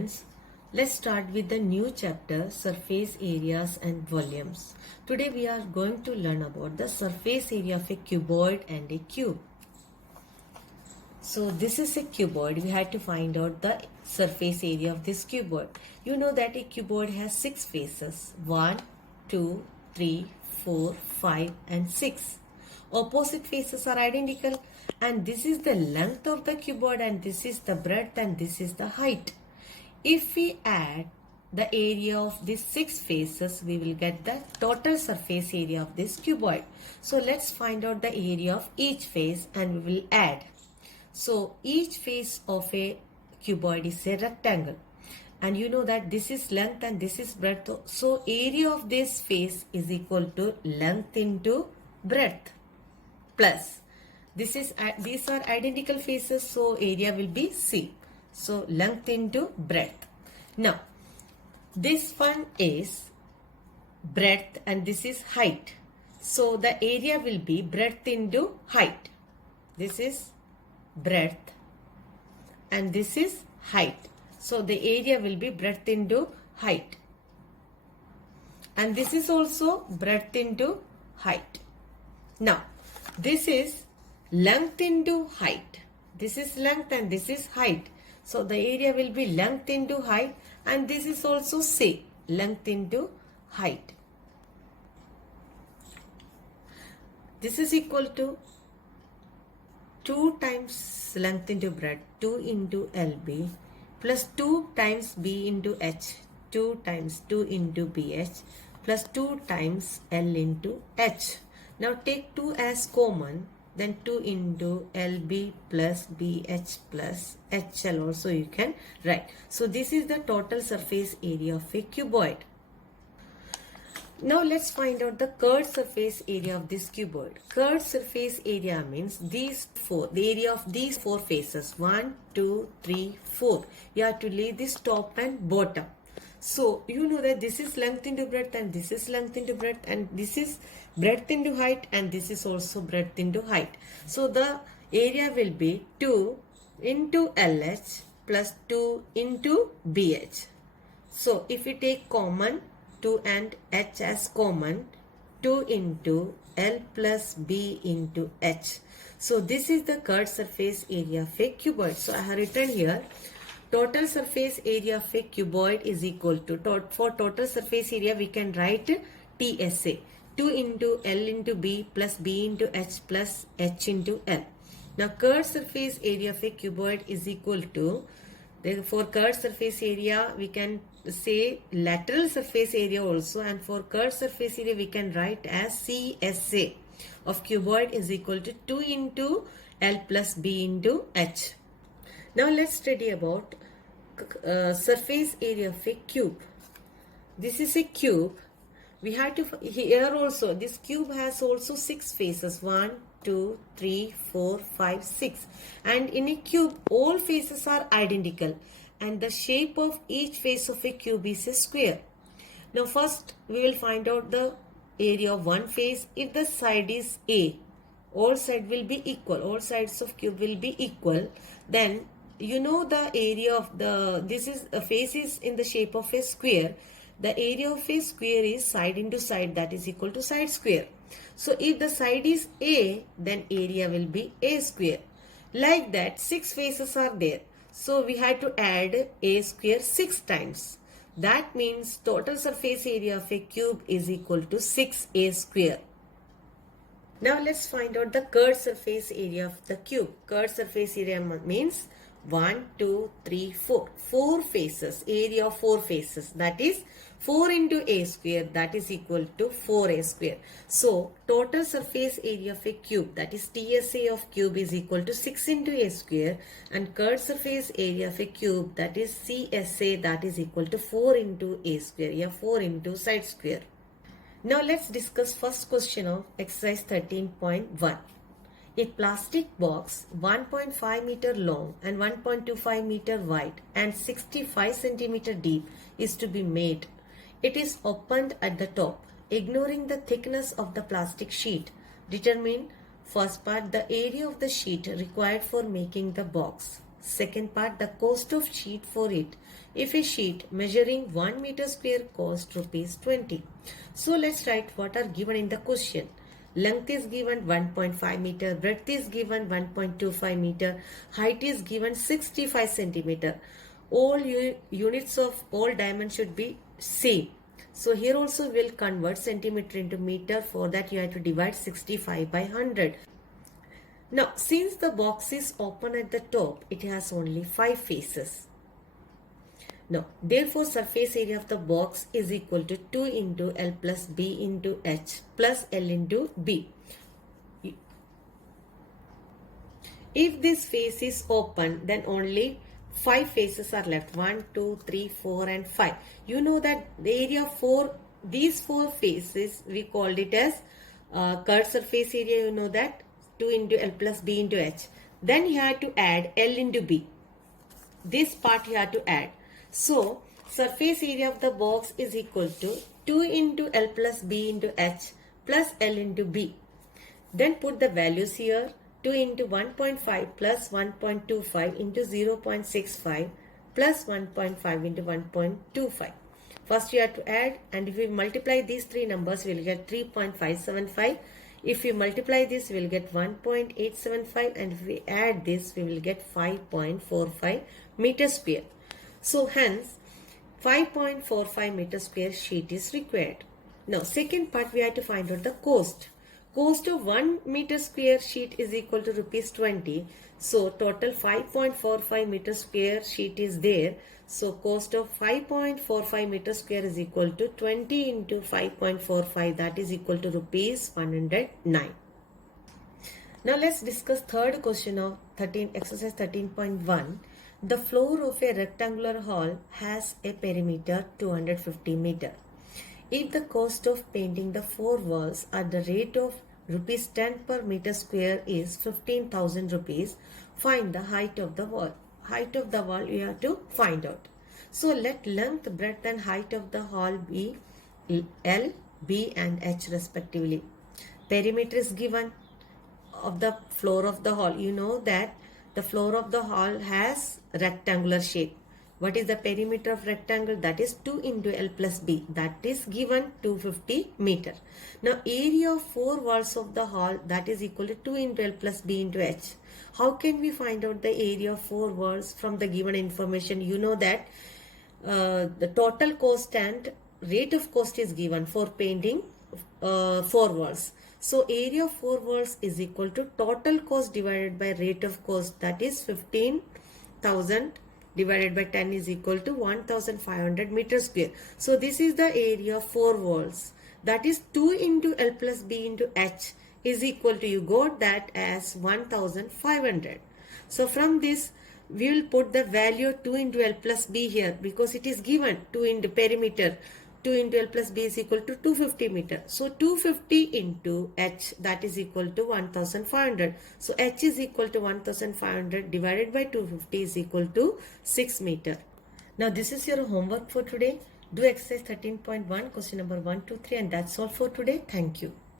students, let's start with the new chapter surface areas and volumes. Today we are going to learn about the surface area of a cuboid and a cube. So this is a cuboid. We had to find out the surface area of this cuboid. You know that a cuboid has 6 faces. 1, 2, 3, 4, 5 and 6. Opposite faces are identical and this is the length of the cuboid and this is the breadth and this is the height. If we add the area of these 6 faces, we will get the total surface area of this cuboid. So let's find out the area of each face and we will add. So each face of a cuboid is a rectangle. And you know that this is length and this is breadth. So area of this face is equal to length into breadth plus. These are identical faces, so area will be C. So length into breadth. Now this one is breadth and this is height. So the area will be breadth into height. This is breadth and this is height. So the area will be breadth into height. And this is also breadth into height. Now this is length into height. This is length and this is height. So the area will be length into height and this is also say length into height. This is equal to 2 times length into breadth, 2 into LB plus 2 times B into H, 2 times 2 into BH plus 2 times L into H. Now take 2 as common. Then 2 into LB plus BH plus HL also you can write. So this is the total surface area of a cuboid. Now let's find out the curved surface area of this cuboid. Curved surface area means the area of these 4 faces. 1, 2, 3, 4. You have to lay this top and bottom. So you know that this is length into breadth and this is length into breadth and this is breadth into height and this is also breadth into height. So the area will be 2 into LH plus 2 into BH. So if we take common 2 and H as common, 2 into L plus B into H. So this is the curved surface area of a cuboid. So I have written here total surface area of a cuboid is equal to, for total surface area we can write TSA, 2 into L into B plus B into H plus H into L. Now curved surface area of a cuboid is equal to, for curved surface area we can say lateral surface area also, and for curved surface area we can write as CSA of cuboid is equal to 2 into L plus B into H. Now let's study about surface area of a cube. This is a cube. We have to here also this cube has also 6 faces. 1, 2, 3, 4, 5, 6. And in a cube all faces are identical and the shape of each face of a cube is a square. Now first we will find out the area of one face. If the side is A, all sides will be equal. All sides of cube will be equal. Then you know the area of this is a face is in the shape of a square. The area of a square is side into side, that is equal to side square. So if the side is A, then area will be A square. Like that 6 faces are there. So we had to add A square 6 times. That means total surface area of a cube is equal to 6A square. Now let's find out the curved surface area of the cube. Curved surface area means 1, 2, 3, 4. 4 faces, area of 4 faces, that is 4 into A square, that is equal to 4A square. So total surface area of a cube, that is TSA of cube, is equal to 6 into A square, and curved surface area of a cube, that is CSA, that is equal to 4 into A square, 4 into side square. Now let's discuss first question of exercise 13.1. A plastic box 1.5 meter long and 1.25 meter wide and 65 centimeter deep is to be made. It is opened at the top. Ignoring the thickness of the plastic sheet, determine first part the area of the sheet required for making the box. Second part, the cost of sheet for it. If a sheet measuring 1 meter square cost rupees 20. So let's write what are given in the question. Length is given 1.5 meter, breadth is given 1.25 meter, height is given 65 centimeter. All units of all dimensions should be same. So here also we'll convert centimeter into meter. For that you have to divide 65 by 100. Now since the box is open at the top, it has only 5 faces. Now therefore surface area of the box is equal to 2 into L plus B into H plus L into B. If this face is open, then only 5 faces are left. 1, 2, 3, 4 and 5. You know that the area for these 4 faces we called it as curved surface area. You know that 2 into L plus B into H. Then you have to add L into B. This part you have to add. So surface area of the box is equal to 2 into L plus B into H plus L into B. Then put the values here. 2 into 1.5 plus 1.25 into 0.65 plus 1.5 into 1.25. First you have to add, and if we multiply these 3 numbers we will get 3.575. If you multiply this we will get 1.875, and if we add this we will get 5.45 meter square. So hence 5.45 meter square sheet is required. Now second part we have to find out the cost. Cost of 1 meter square sheet is equal to rupees 20. So total 5.45 meter square sheet is there. So cost of 5.45 meter square is equal to 20 into 5.45, that is equal to rupees 109. Now let's discuss third question of exercise 13.1. The floor of a rectangular hall has a perimeter 250 meter. If the cost of painting the 4 walls at the rate of rupees 10 per meter square is 15,000 rupees, find the height of the wall. Height of the wall you have to find out. So let length, breadth and height of the hall be L, B and H respectively. Perimeter is given of the floor of the hall. You know that the floor of the hall has rectangular shape. What is the perimeter of rectangle? That is 2 into L plus B. That is given 250 meter. Now area of 4 walls of the hall, that is equal to 2 into L plus B into H. How can we find out the area of 4 walls from the given information? You know that the total cost and rate of cost is given for painting 4 walls. So area of 4 walls is equal to total cost divided by rate of cost, that is 15,000 divided by 10 is equal to 1500 meter square. So this is the area of 4 walls, that is 2 into L plus B into H is equal to, you got that as 1500. So from this we will put the value 2 into L plus B here, because it is given 2 into perimeter. 2 into L plus B is equal to 250 meter. So 250 into H, that is equal to 1500. So H is equal to 1500 divided by 250 is equal to 6 meter. Now this is your homework for today. Do exercise 13.1 question number 1, 2, 3 and that's all for today. Thank you.